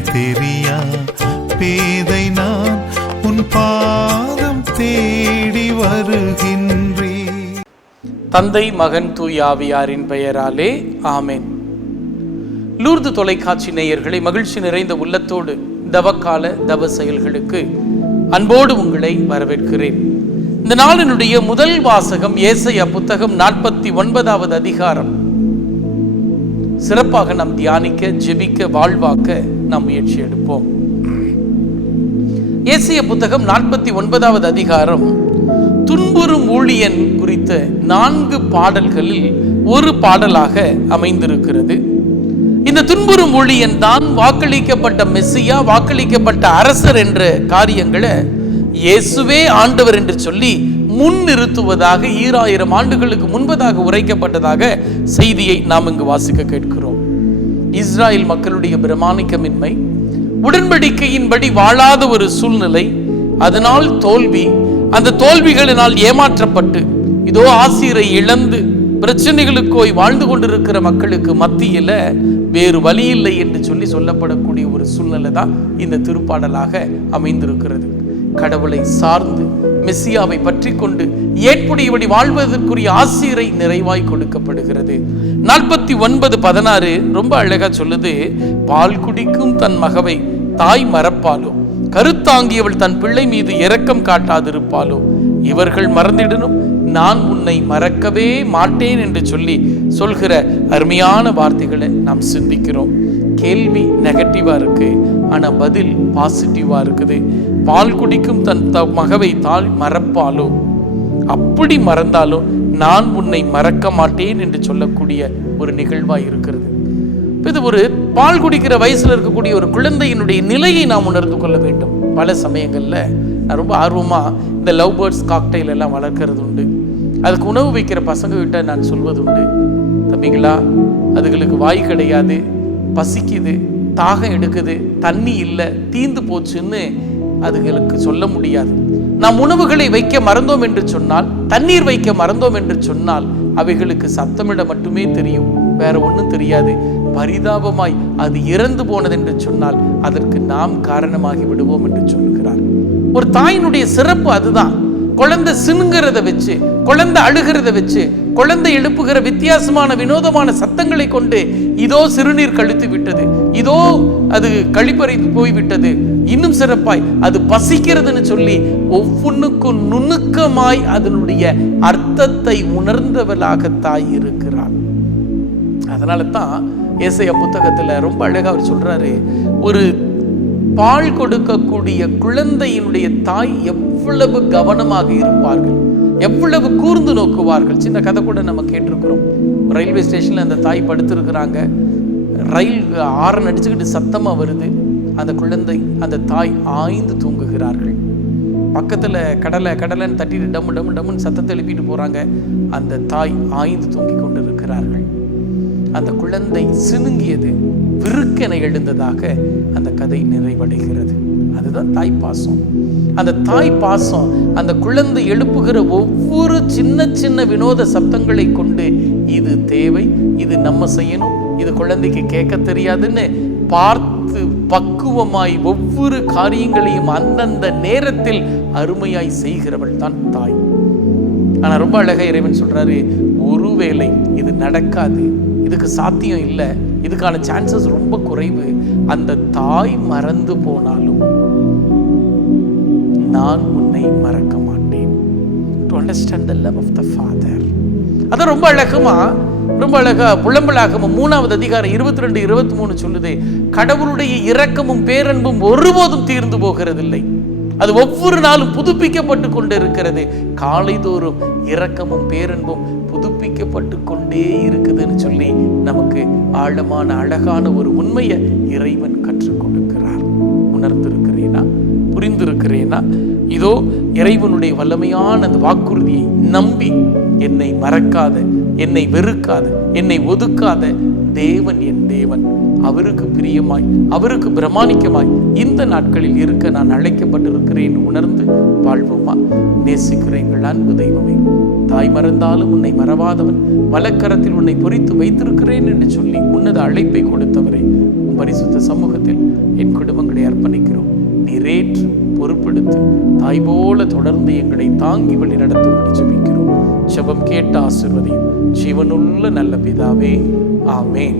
தெரியா? பேதை நான் உன் பாதம் தேடி வருகின்றே தந்தை மகன் தூயாவியாரின் பெயராலே ஆமேன். லூர்து தொலைக்காட்சி நேயர்களை மகிழ்ச்சி நிறைந்த உள்ளத்தோடு தவக்கால தவ செயல்களுக்கு அன்போடு உங்களை வரவேற்கிறேன். இந்த நாளினுடைய முதல் வாசகம் ஏசையா புத்தகம் நாற்பத்தி ஒன்பதாவது அதிகாரம். சிறப்பாக நாம் தியானிக்க ஜெபிக்க வாழ்வாக்க நாம் முயற்சி எடுப்போம். ஏசிய புத்தகம் நாற்பத்தி ஒன்பதாவது அதிகாரம். துன்புறும் ஊழியன் குறித்த நான்கு பாடல்களில் ஒரு பாடலாக அமைந்திருக்கிறது. இந்த துன்புறும் ஊழியன் தான் வாக்களிக்கப்பட்ட மெஸ்ஸியா வாக்களிக்கப்பட்ட அரசர் என்ற காரியங்களை இயேசுவே ஆண்டவர் என்று சொல்லி முன் நிறுத்துவதாக ஈராயிரம் ஆண்டுகளுக்கு முன்பதாக உரைக்கப்பட்டதாக செய்தியை நாம் இங்கு வாசிக்க கேட்கிறோம். இஸ்ராயல் மக்களுடைய பிரமாணிக்கமின்மை உடன்படிக்கையின்படி வாழாத ஒரு சூழ்நிலை அதனால் தோல்வி அந்த தோல்விகளினால் ஏமாற்றப்பட்டு இதோ ஆசிரியரை இழந்து பிரச்சனைகளுக்கோய் வாழ்ந்து கொண்டிருக்கிற மக்களுக்கு மத்தியில் வேறு வழி இல்லை என்று சொல்லி சொல்லப்படக்கூடிய ஒரு சூழ்நிலை தான் இந்த திருப்பாடலாக அமைந்திருக்கிறது. கடவுளை சார்ந்து மெஸ்ஸியாவை பற்றி கொண்டு ஏற்புடையபடி வாழ்வதற்குரிய ஆசிரை நிறைவாய் கொடுக்கப்படுகிறது. நாற்பத்தி ஒன்பது பதினாறு ரொம்ப அழகா சொல்லுது பால் குடிக்கும் தன் மகவை தாய் மறப்பாலோ கருத்தாங்கியவள் தன் பிள்ளை மீது இரக்கம் காட்டாதிருப்பாலோ இவர்கள் மறந்திடணும் நான் உன்னை மறக்கவே மாட்டேன் என்று சொல்லி சொல்கிற அருமையான வார்த்தைகளை நாம் சிந்திக்கிறோம். கேள்வி நெகட்டிவாக இருக்குது ஆனால் பதில் பாசிட்டிவாக இருக்குது. பால் குடிக்கும் தன் த மகவை தாய் மறப்பாலோ அப்படி மறந்தாலும் நான் உன்னை மறக்க மாட்டேன் என்று சொல்லக்கூடிய ஒரு நிகழ்வாக இருக்கிறது. இது ஒரு பால் குடிக்கிற வயசில் இருக்கக்கூடிய ஒரு குழந்தையினுடைய நிலையை நாம் உணர்ந்து கொள்ள வேண்டும். பல சமயங்களில் நான் ரொம்ப ஆர்வமாக இந்த லவ் பேர்ட்ஸ் காக்டைல் எல்லாம் வளர்க்கறது உண்டு. அதுக்கு உணவு வைக்கிற பசங்க கிட்ட நான் சொல்வது உண்டு தம்பிங்களா அதுகளுக்கு வாய் கிடையாது பசிக்குது தாகம் எடுக்குது தண்ணி இல்லை தீந்து போச்சுன்னு அதுகளுக்கு சொல்ல முடியாது. நாம் உணவுகளை வைக்க மறந்தோம் என்று சொன்னால் தண்ணீர் வைக்க மறந்தோம் என்று சொன்னால் அவைகளுக்கு சத்தமிட மட்டுமே தெரியும். வேற ஒன்றும் தெரியாது. பரிதாபமாய் அது இறந்து போனது என்று சொன்னால் அதற்கு நாம் காரணமாகி விடுவோம் என்று சொல்லுகிறார். ஒரு தாயினுடைய சிறப்பு அதுதான். குழந்தை சினுங்கிறத வச்சு குழந்தை அழுகிறத வச்சு குழந்தை எழுப்புகிற வித்தியாசமான வினோதமான சத்தங்களை கொண்டு இதோ சிறுநீர் கழித்து விட்டது. இதோ அது கழிப்பறை போய்விட்டது. இன்னும் சிறப்பாய் அது பசிக்கிறதுன்னு சொல்லி ஒவ்வொன்றுக்கும் நுணுக்கமாய் அதனுடைய அர்த்தத்தை உணர்ந்தவளாகத்தாய் இருக்கிறாள். அதனால தான் ஏசையா புத்தகத்தில் ரொம்ப அழகாக அவர் சொல்றாரு. ஒரு பால் கொடுக்கக்கூடிய குழந்தையினுடைய தாய் எவ்வளவு கவனமாக இருப்பார்கள்? எவ்வளவு கூர்ந்து நோக்குவார்கள்? சின்ன கதை கூட நம்ம கேட்டிருக்கிறோம். ரயில்வே ஸ்டேஷன்ல அந்த தாய் படுத்திருக்கிறாங்க. ரயில் ஆரன் அடிச்சுக்கிட்டு சத்தமா வருது. அந்த குழந்தை அந்த தாய் ஆய்ந்து தூங்குகிறார்கள். பக்கத்துல கடலை கடலைன்னு தட்டிட்டு டம்மு டம்மு டம்முன்னு சத்தத்தை எழுப்பிட்டு போறாங்க. அந்த தாய் ஆய்ந்து தூங்கி கொண்டு இருக்கிறார்கள் அந்த குழந்தை சினுங்கியது. விருக்கென எழுந்ததாக அந்த கதை நிறைவடைகிறது. அதுதான் தாய் பாசம் அந்த தாய் பாசம் அந்த குழந்தை எழுப்புகிற ஒவ்வொரு சின்ன சின்ன வினோத சப்தங்களை கொண்டு இது தேவை இது நம்ம செய்யணும் இது குழந்தைக்கு கேட்க தெரியாதுன்னு பார்த்து பக்குவமாய் ஒவ்வொரு காரியங்களையும் அந்தந்த நேரத்தில் அருமையாய் செய்கிறவள் தான் தாய். ஆனா ரொம்ப அழகா இறைவன் சொல்றாரு ஒருவேளை இது நடக்காது இதுக்கு சாத்தியம் இல்லை இதுக்கான சான்சஸ் ரொம்ப குறைவு. அந்த தாய் மறந்து போனாலும் நான் உன்னை மறக்க மாட்டேன். To understand the love of the father அதான் ரொம்ப அழகமா? ரொம்ப அழகா. புலம்பலாகமும் மூணாவது அதிகாரம் இருபத்தி ரெண்டு இருபத்தி மூணு சொல்லுது கடவுளுடைய இரக்கமும் பேரன்பும் ஒருபோதும் தீர்ந்து போகிறதில்லை. அது ஒவ்வொரு நாளும் புதுப்பிக்கப்பட்டு கொண்டு இருக்கிறது காலைதோறும் இரக்கமும் பேரன்பும் புதுப்பிக்கப்பட்டு கொண்டே இருக்குதுன்னு சொல்லி நமக்கு ஆழமான அழகான ஒரு உண்மையை இறைவன் கற்றுக் கொடுக்கிறார் உணர்ந்திருக்கிறேனா? புரிந்திருக்கிறேனா? இதோ இறைவனுடைய வல்லமையான அந்த வாக்குறுதியை நம்பி என்னை மறக்காத என்னை வெறுக்காத என்னை ஒதுக்காத தேவன் என் தேவன். அவருக்கு பிரியமாய் அவருக்கு பிரமாணிக்கமாய் இந்த நாட்களில் இருக்க நான் அழைக்கப்பட்டிருக்கிறேன் உணர்ந்து வாழ்வோமா? நேசிக்கிறேன் எங்கள் அன்பு தெய்வமே தாய் மறந்தாலும் உன்னை மறவாதவன் வலக்கரத்தில் உன்னை பொறித்து வைத்திருக்கிறேன் என்று சொல்லி உன்னத அழைப்பை கொடுத்தவரே பரிசுத்த சமூகத்தில் என் குடும்பங்களை அர்ப்பணிக்கிறோம். நிறேற்று பொறுப்படுத்து தாய் போல தொடர்ந்து எங்களை தாங்கி வழி நடத்தும்படி ஜெபிக்கிறோம். ஜெபம் கேட்ட ஆசிர்வதியும் ஜீவனுள்ள நல்ல பிதாவே ஆமேன்.